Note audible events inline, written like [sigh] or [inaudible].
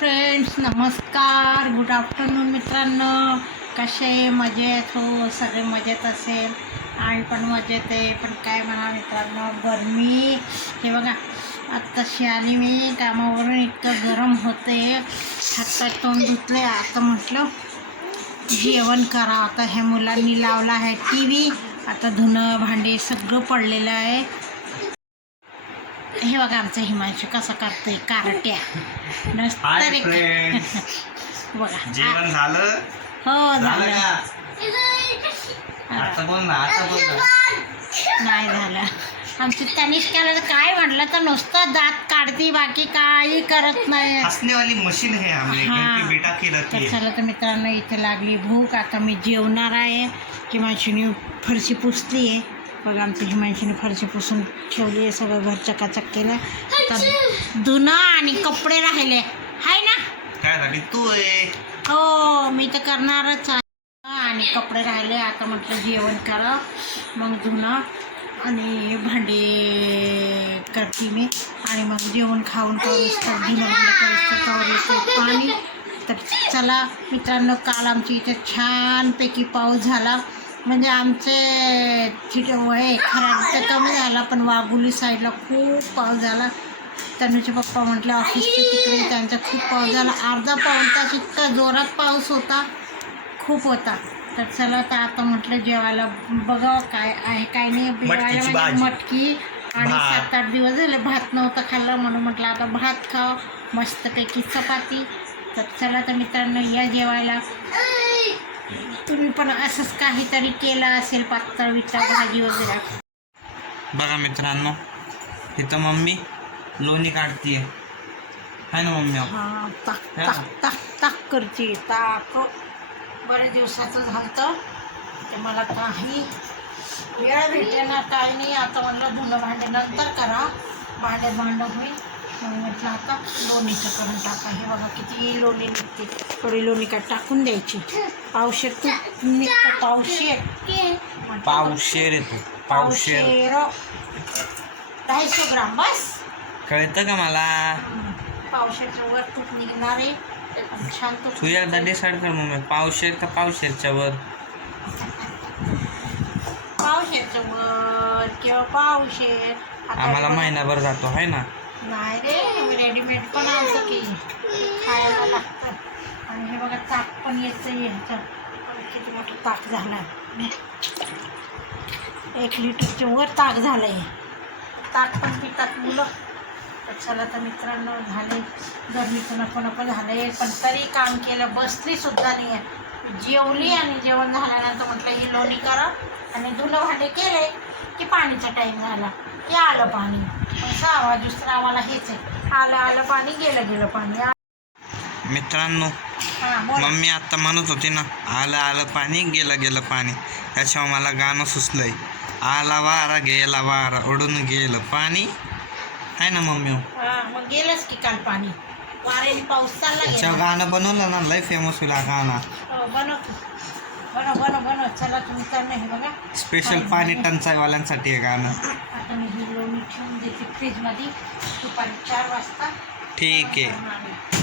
Friends नमस्कार. Good afternoon मित्रांनो. कसे मजेत हो? सगळे मजेत असेल? आणि पण मजेत आहे. पण काय म्हणा मित्रांनो गरमी. हे बघा आत्ताशी आली मी कामावरून इतकं गरम होते. हातात तोंड धुतले आता म्हटलं जेवण करा. आता ह्या मुलांनी लावला आहे टी व्ही आता धुणं भांडे सगळं पडलेलं आहे. हे बघा आमचं हिमांशू कसं करतोय कारट्या. नसतं हाय रे. फ्रेंड्स [laughs] बघा जेवण झालं? हो झालं झालं. का? आता बोल ना आता बोल ना. नाही झालं. आमची तनिष्काला तर काय म्हटलं तर नुसतं दात काढती बाकी काही करत नाही. हसनेवाली मशीन है. हमने। घर पे बेटा की रखी तर है चला तर मित्रांनो इथे लागली भूक. आता मी जेवणार आहे. हिमांशीने फरशी पुसली आहे बघा आमची हिमांशीने फरशी पुसून ठेवली आहे सगळं घर चकाचक केलं. आता धुणं आणि कपडे राहिले. हाय ना? काय झाली? तू आहे हो मी तर करणारच आहे. आणि कपडे राहिले आता म्हटलं जेवण करा. मग धुणं आणि भांडी करते मी. आणि मग जेवण खाऊन करूस तर धुणं भांडी तर पाणी. तर चला मित्रांनो काल आमच्या इथे छानपैकी पाऊस झाला. म्हणजे आमचे थिटे वय खराब तर कमी झाला पण वाघुली साईडला खूप पाऊस झाला. तनुचे पप्पा म्हटलं ऑफिसच्या तिकडे त्यांचा खूप पाऊस झाला. अर्धा पाऊन तास इतका जोरात पाऊस होता खूप होता. तर चला तर आता म्हटलं जेवायला बघावं काय आहे काय नाही. जेवायला म्हणजे. मटकी आणि. सात आठ दिवस झाले भात नव्हतं खाल्लं म्हणून म्हटलं आता भात खाव मस्तपैकी चपाती. तर चला तर मित्रांनो या जेवायला. तुम्ही पण असंच काहीतरी केलं असेल पातळ वितळ भाजी वगैरे. बघा मित्रांनो इथं मम्मी लोणी काढतीये. आहे ना मम्मी हा ताक ताक ताक ताक करते. ताक. बरेच दिवसाचं झालं ते मला काही वेळ भेटे ना काही नाही. आता म्हटलं धुणं भांडे नंतर करा. भांड्यात भांडं होईल. मग म्हटलं आता लोणीचं करून टाका. हे बघा किती लोणी निघते. थोडी लोणी काय टाकून द्यायची. पावशेर तूप निघतं पावशेर. पावशेर येतो. पावशेर. पावशेर. ढाईशे ग्राम बस. कळतं का मला? पावशेरचं वर तूप निघणार आहे. आणि छान तूप तू एकदा डिसाईड कर मम्मी पावशेर का पावशेरच्या वर? पावशेरचं वर किंवा पावशेर. आता आम्हाला महिनाभर जातो आहे ना? नाही रे रेडीमेड पण आणतो की. खायला लागतं आणि हे बघा ताक पण येतं ह्याचं किती मोठं ताक झालं आहे एक लिटरचे वर ताक झालं आहे ताक पण पितात मुलं. तर चला तर मित्रांनो झाले. गरमीचं नको नको झालं आहे पण तरी काम केलं. बसली सुद्धा नाही आहे जेवली आणि जेवण झाल्यानंतर म्हटलं ही लोणी करा. आणि धुणं भांडे केले. की पाणीचा टाईम झाला. की आलं पाणी. पण सहा दुसरं आम्हाला हेच आहे. आलं आलं पाणी गेलं गेलं पाणी. मित्रांनो हां बोला. मम्मी आता म्हणत होती ना आलं आलं पाणी गेलं गेलं पाणी. त्याच्यावर मला गाणं सुचलंय. आला वारा गेला वारा उडून गेलं पाणी. आहे ना मम्मी? हां मग गेलंच की काल पाणी. वाऱ्याने पाऊस चालला गेला. गाणं बनवलं ना लय फेमस होईल हा गाणं. हो बनवतो बनव बनव बनव चला तुम्ही हे बघा. स्पेशल पाणी टंचाईवाल्यांसाठी हे गाणं. आता मी ही लोणी ठेवून देते फ्रीजमध्ये दुपारी चार वाजता. ठीक आहे.